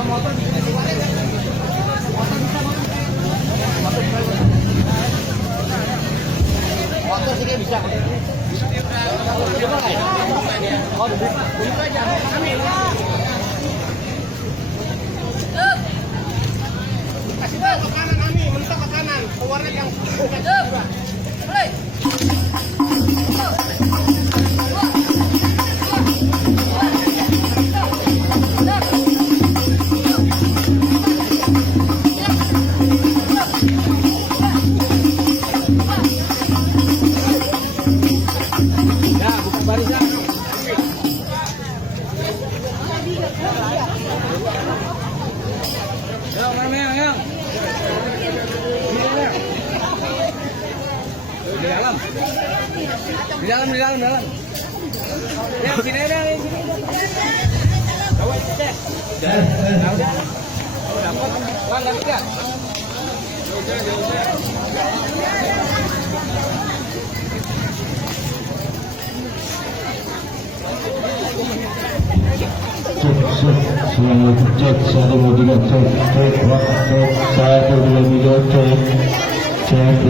Motor sih bisa. Oh, buka aja. Kasih tahu ke kanan Ami, mentok ke kanan. Keluarnya yang mulai. Di dalam. Ya, sini ada, sini. Udah. Dapat. Bang, dapat ya? Cek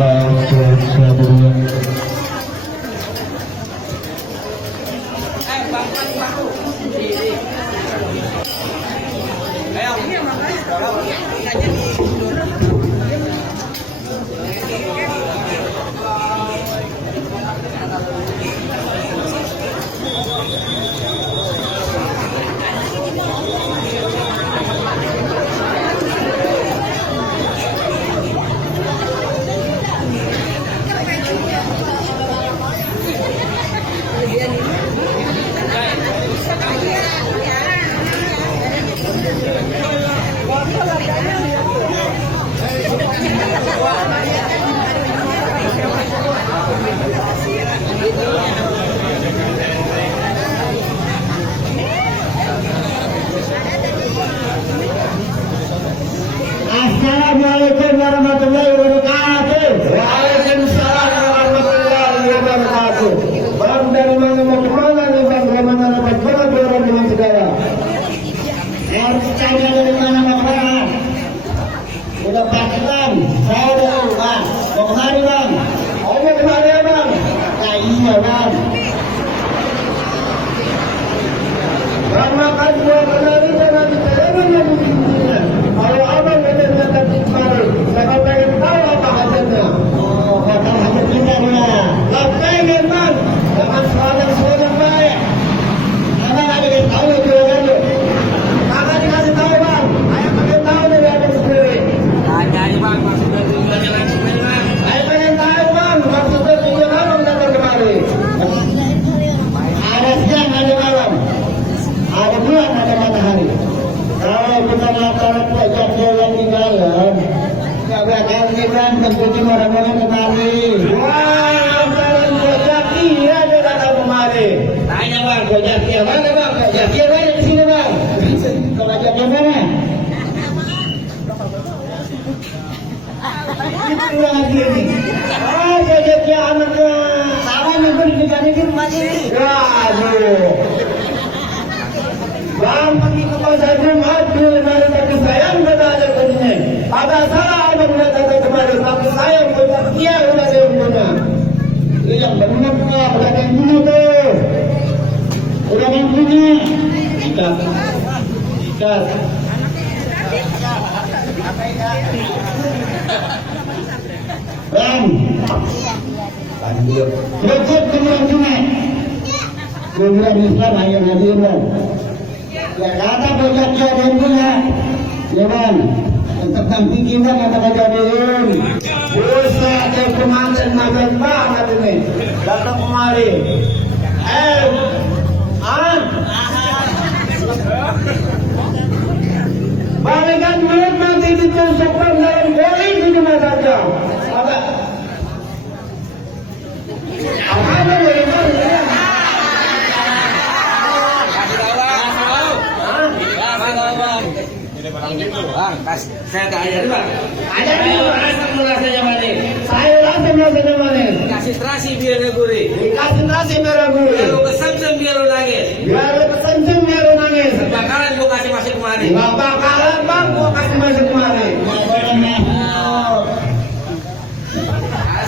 'Biar kesenjung biar nangis. nangis. Bakalan gua kasih masuk kemari. Nggak bakalan bang, gua kasih masuk kemari.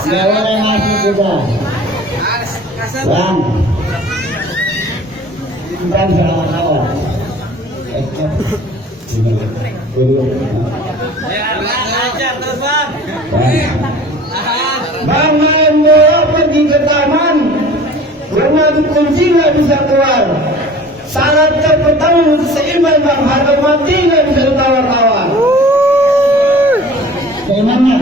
Nggak boleh masuk juga. Bang. Bang salah kawan. Bang main bola pergi ke taman, rumah dikunci nggak bisa keluar. Syarat pertama seimbang bang, harga mati nggak bisa ditawar-tawar. Bagaimana?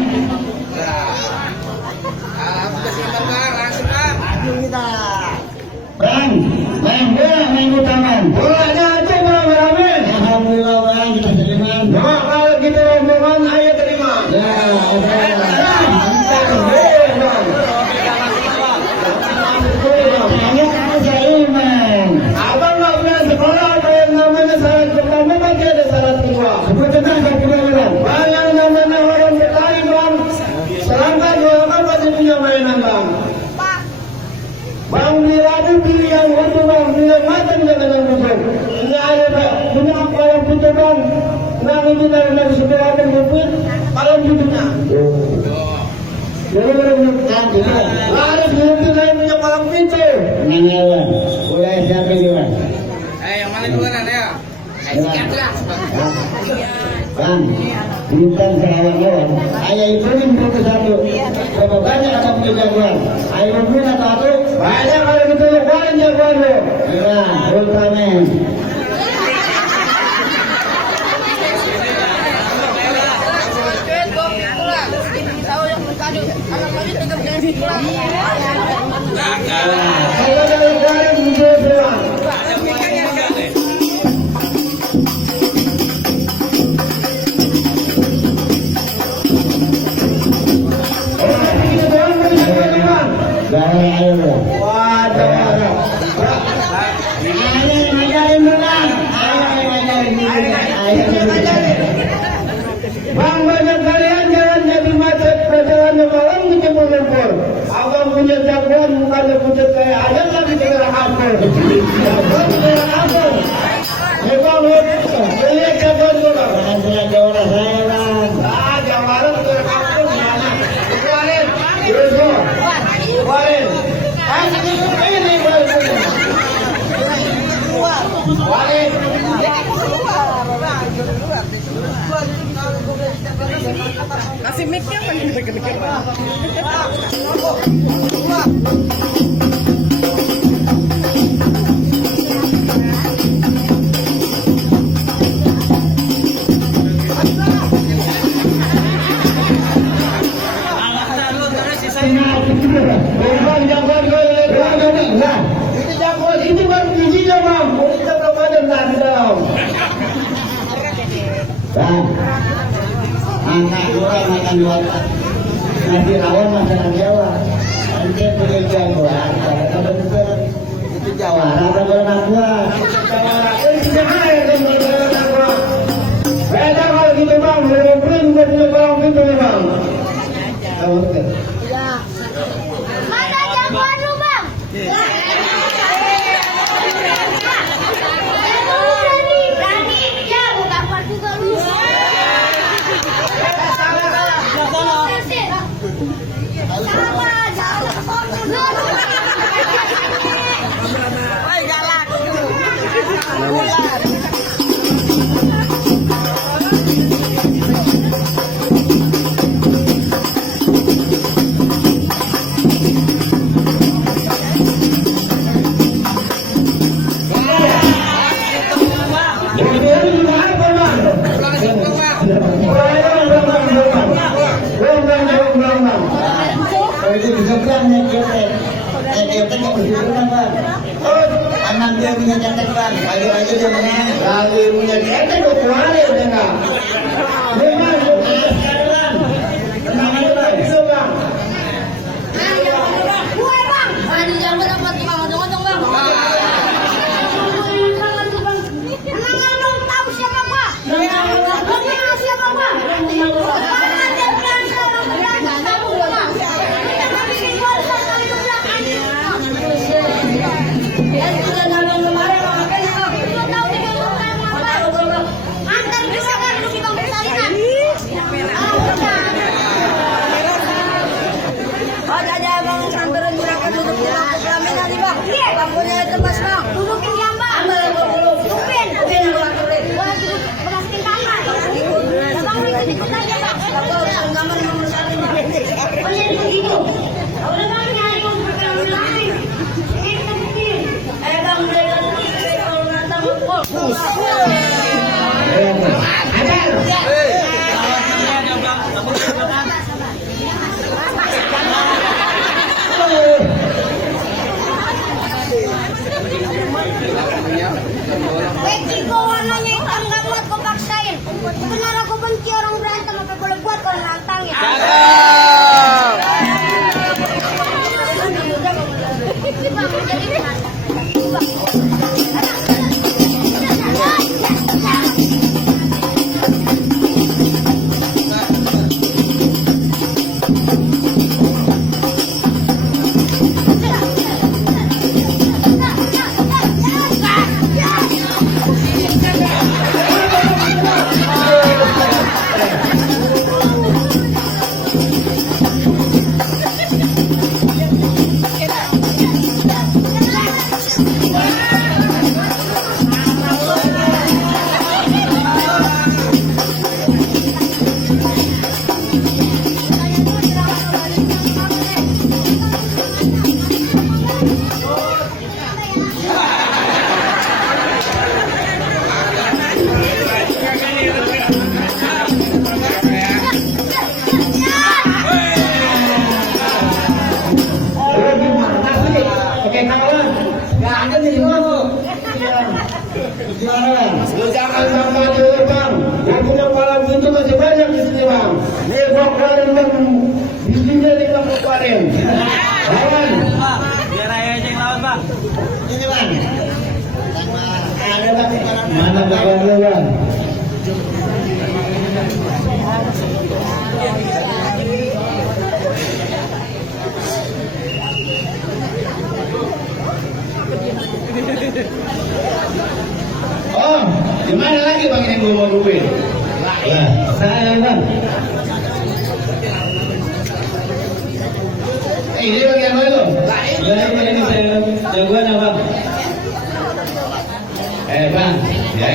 Bang, main bola, main di taman. Bolanya aja rame-rame. Alhamdulillah bang, kita terima. Nah, kalau kita rombongan ayo terima. Ya, Abang nggak punya sekolah, apa yang namanya syarat pertama pasti ada syarat kedua. Bang yang namanya orang bertani bang, selangkah dua langkah pasti punya mainan bang. Bang beli radu beli yang utuh bang, beli yang matang jangan yang busuk. Ini ayo bang, punya kalau butuh bang, nanti kita dari sebelah ada bubut, kalau butuhnya. Jadi nanti harus bubut lain punya palang pintu. Nangawan, boleh siapa juga? Yang mana duluan ya? Bang, bukan kawan-kawan. Ayah ituin buku satu. Berapa banyak ada punya jagoan? Ayah punya satu. Banyak kalau gitu jagoan jagoan lo. Ya, Ultraman. Kalau ada jagoan bisa pulang. Jangan ayo. Waduh. Ngajarin belang. Bang banyak kalian jangan jadi macet perjalanan malam menjemput lumpur. Abang punya jagoan bukannya punya kayak ada lagi dengan hampir. Jagoan dengan hampir. Bang lihat jagoan dulu bang. Jangan jagoan saya bang. Ah jagoan dengan hampir mana? Keluarin. Keluarin. Ini baru. Keluarin. Kasih mic-nya kan deket-deket. Bang jagoan itu jagoan itu kan bijinya bang. Kita berapa jam di dalam? Bang, anak orang makan watak. Nasi rawon masakan Jawa. Nanti punya jagoan. Kalau betul itu jawara atau anak buah. Jawara itu jangan yang berjalan bang. Beda kalau gitu bang, belum punya bang itu bang. Tahu kan? Mana jagoan lu bang? Berani, ya bukan kuat juga lu. Anak dia punya jantan bang, ayo dia menang. Lagi punya kita udah kuali udah nggak? Memang sekarang tenang aja bang, itu bang. Gue bang, ada jagoan apa tukang odong-odong bang? Jangan dong tahu siapa gua? Kenal siapa gua? Mana dia bilang kalau bilang tahu gua? Kita mau bikin gua sekali bilang. Ya sudah dalam kemarin makanya tahu dia ikut aja Pak. Gambar nomor 1 Pak. Boleh begitu. Udah kan nyari untuk yang lain. Ini kecil. Bang udah kalau datang kok. Kiko warnanya hitam nggak muat kau paksain. Benar aku benci orang berantem apa boleh buat kau nantangin. Lu jangan sama dulu bang. Yang punya kepala buntu masih banyak di sini bang. Nih gua keluarin bang. Bijinya nih bang keluarin. Lawan. Biar aja yang lawan bang. Ini bang. Ada bang. Mana bang lawan? Oh, gimana lagi bang ini gua mau duit? Lah, saya bang. Ini bang yang mana? Ini saya jagoan bang. Bang, ya.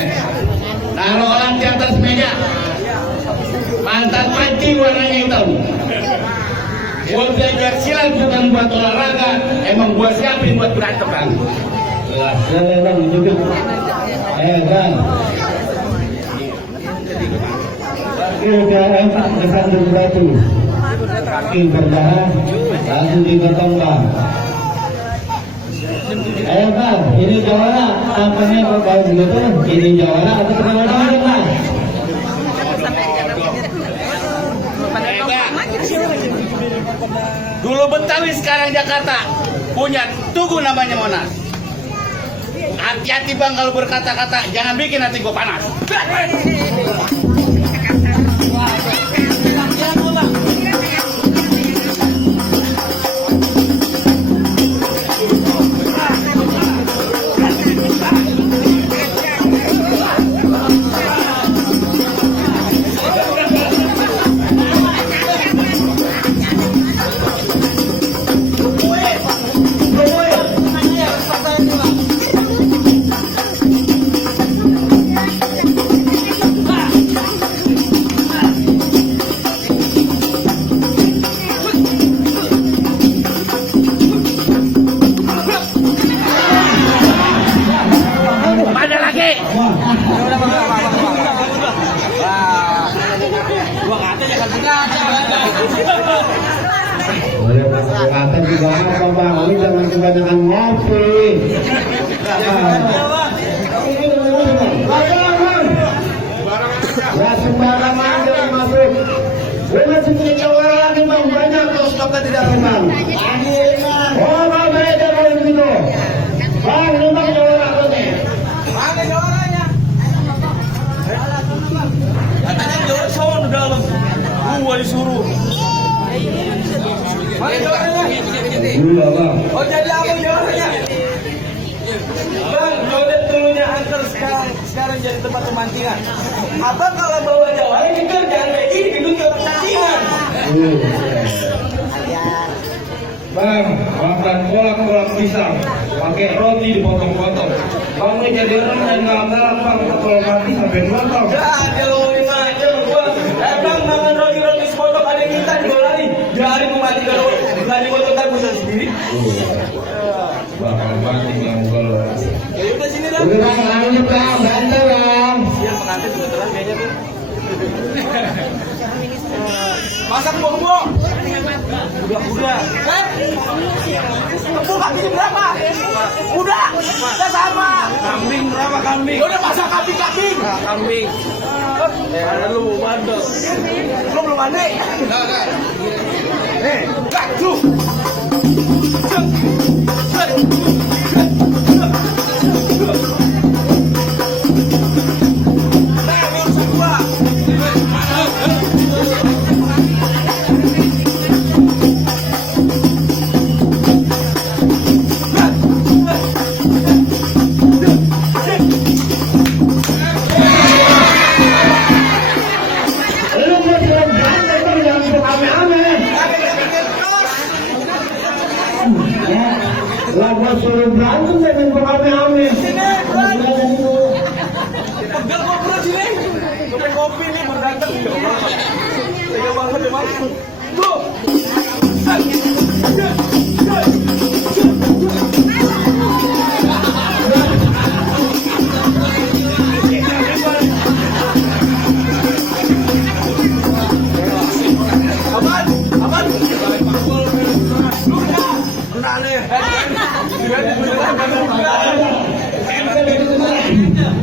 Naruh orang di atas meja. Mantan pancing warnanya hitam. Gua belajar silat bukan buat olahraga, emang gua siapin buat berantem bang. Lah, bang juga. Bang. Kita empat dekat berbatu. Kaki berdahan, langsung digotong bang. Bang, ini jawara, tampaknya kok bau begitu. Ini jawara atau pernah bang? Dulu Betawi, sekarang Jakarta. Punya tugu namanya Monas. Hati-hati bang kalau berkata-kata, jangan bikin hati gue panas. Gua kata jangan sengaja. Boleh kata juga apa bang? Ini jangan kebanyakan ngopi. Ya sembarang aja masuk. Gue masih punya jawara lagi bang, banyak tuh stoknya di dalam bang. Oh bang, beda kalau begitu. Bang, ini bang jawara aku nih. Mana jawarannya? Katanya jawara soal di dalam. Gua disuruh. Mana jawarannya? Iya bang. Oh jadi apa jawarannya? Bang, jodet dulunya antar sekarang jadi tempat pemancingan. Apa kalau bawa jawara kita jangan kayak gini, gedung pemancingan. Bang, makan kolak pisang, pakai roti dipotong-potong. Bang, ini jadi orang yang nggak bang, kalau mati sampai 2 tahun. Jadi lo ini macam gua. Bakal banting yang gol. Ya udah sini dah. Udah bang, lanjut bang, bantu bang. Dia pengantin kebetulan kayaknya tuh. Masak bobo. Udah. Tepung kakinya berapa? Udah sama. Kambing berapa kambing? Udah masak kambing. Kambing. Ada lu bandel. Lu belum mandi? Enggak. Tuh. Lu mau bilang berantem tuh yang ame-ame. Ya, lah gua suruh berantem dengan ame-ame. Pegal kok bro sini. Kopi nih berantem. Tega banget ya mas. Tuh. Aman.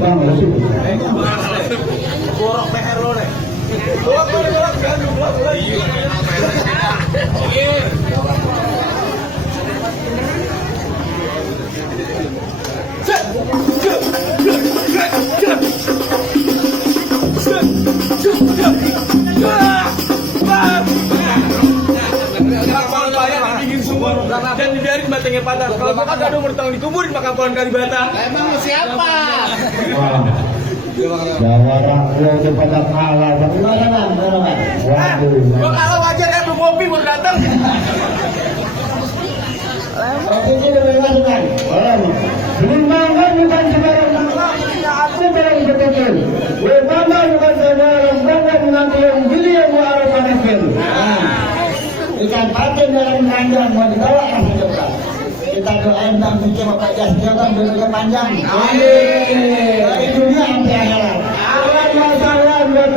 Bang, lu sih. Borok leher lo nih. Borok. Dan dibiarin batangnya patah. Kalau bukan kado bertahun dikuburin maka pohon kalibata. Emang lu siapa? Wah. Jawara gua udah pada kalah. Gimana bang, gimana bang? Waduh. Gua kalau wajar kan lu kopi baru datang. Kopinya udah bebas bang. Belum bangga bukan sebarang bangga. Aku bilang betul. Gue bangga bukan sebarang bangga menanti yang beli yang gua harus panen. Ikan patin dalam ranjang mau dibawa langsung coba. Kita doain bang Suci Bapak Jasnya bang umurnya panjang. Amin. Dari dunia sampai akhirat. Amin masalah buat